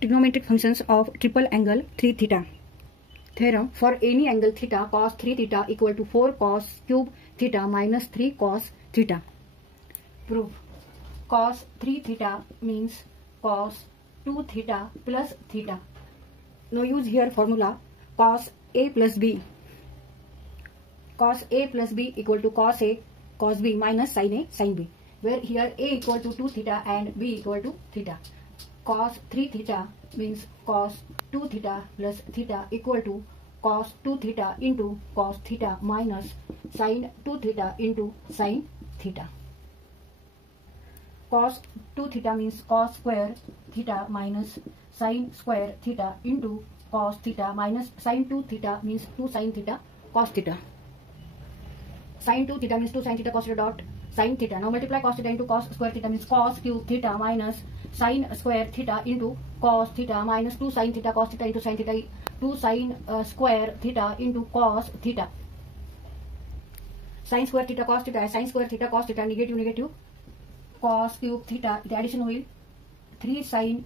Trigonometric functions of triple angle 3 theta. Theorem: for any angle theta, cos 3 theta equal to 4 cos cube theta minus 3 cos theta. Proof: cos 3 theta means cos 2 theta plus theta. Now use here formula cos A plus B. Cos A plus B equal to cos A cos B minus sin A sin B, where here A equal to 2 theta and B equal to theta. Cos 3 theta means cos 2 theta plus theta equal to cos 2 theta into cos theta minus sin 2 theta into sin theta. Cos 2 theta means cos square theta minus sin square theta into cos theta minus sin 2 theta means 2 sin theta cos theta. Sin 2 theta means 2 sin theta cos theta dot sin theta. Now multiply cos theta into cos square theta means cos cube theta minus sin square theta into cos theta minus 2 sin theta cos theta into sin theta, 2 sin square theta into cos theta. Sin square theta cos theta, sin square theta cos theta, negative cos cube theta, इथे addition होईल 3 sin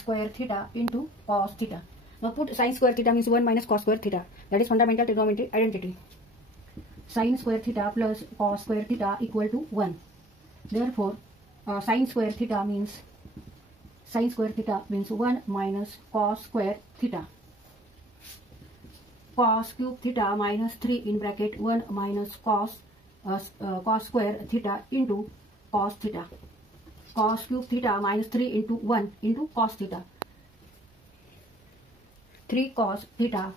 square theta into cos theta. Now put sin square theta means 1 minus cos square theta. That is fundamental trigonometry identity. Sin square theta plus cos square theta equal to 1. Therefore, sin square theta means 1 minus cos square theta. Cos cube theta minus 3 in bracket 1 minus cos square theta into cos theta. Cos cube theta minus 3 into 1 into cos theta. 3 cos theta,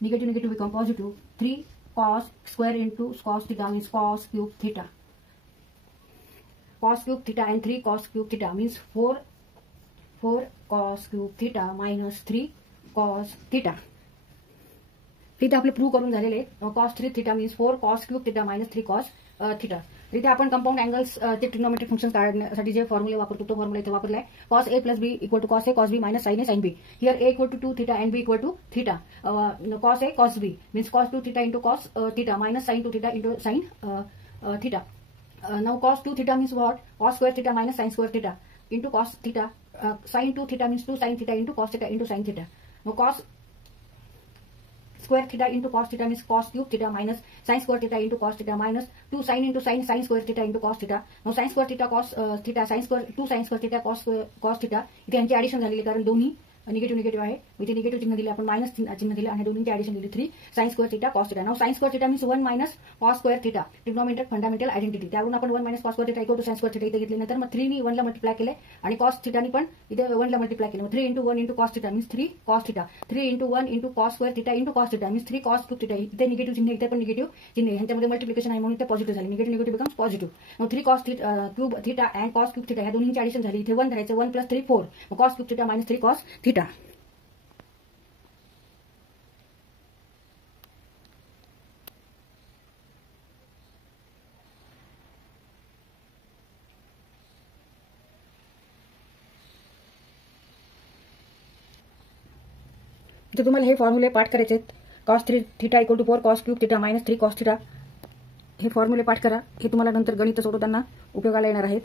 negative become positive. 3 cos square into cos theta means cos cube theta. Cos cube theta and 3 cos cube theta means 4 cos cube theta minus 3 cos theta. इथे आपले prove करून झालेले cos 3 theta means 4 cos cube theta minus 3 cos theta. इथे आपण compound angles चे trigonometric functions काढण्यासाठी जे फॉर्म्युले वापरतो तो फॉर्म्युला इथे वापरलाय. cos A plus B equal to cos A cos B minus sin A sin B. Here A equal to 2 theta and B equal to theta. Cos A cos B means cos 2 theta into cos theta minus sin 2 theta into sin theta. Now cos 2 theta means what? Cos square theta minus sin square theta into cos theta. Sin 2 theta means 2 sin theta into cos theta into sin theta. Now cos square theta into cos theta means cos cube theta minus sin square theta into cos theta minus 2 sin into sin square theta into cos theta. Now sin square theta cos theta sin square 2 sin square theta cos theta. इथे यांची addition झालेली कारण दोन्ही negative आहे. इथे negative चिन्ह दिले आपण मायनस चिन्ह दिले आणि दोन्हीची ऍडिशन दिली 3 sin square theta cos theta. Now sin square theta means 1 minus cos square theta. Trigonometric fundamental identity. त्यावरून आपण 1 minus cos square theta equal to sin square theta इथे घेतल्यानंतर मग 3 नी 1 ला मल्टिप्लाय केले आणि cos theta नी पण इथे 1 ला मल्टिप्लाय केले. मग 3 into 1 into cos theta means 3 cos theta. 3 into 1 into cos square theta into cos theta means 3 cos cube theta. इथे negative चिन्ह इथे पण निगेटिव्ह चिन्ह यांच्यामध्ये मल्टिप्लिकेशन आहे म्हणून इथे पॉझिटिव्ह झाले. Negative becomes positive. मग 3 cos cube theta and cos cube theta या दोन्हींची ऍडिशन झाली. इथे 1 धरायचं 1 plus 3 4. मग cos cube theta minus 3 cos theta. इथे तुम्हाला हे फॉर्म्युले पाठ करायचे आहेत. cos 3 theta equal to 4 cos cube theta minus 3 cos theta. हे फॉर्म्युले पाठ करा. हे तुम्हाला नंतर गणित सोडवताना उपयोगाला येणार आहेत.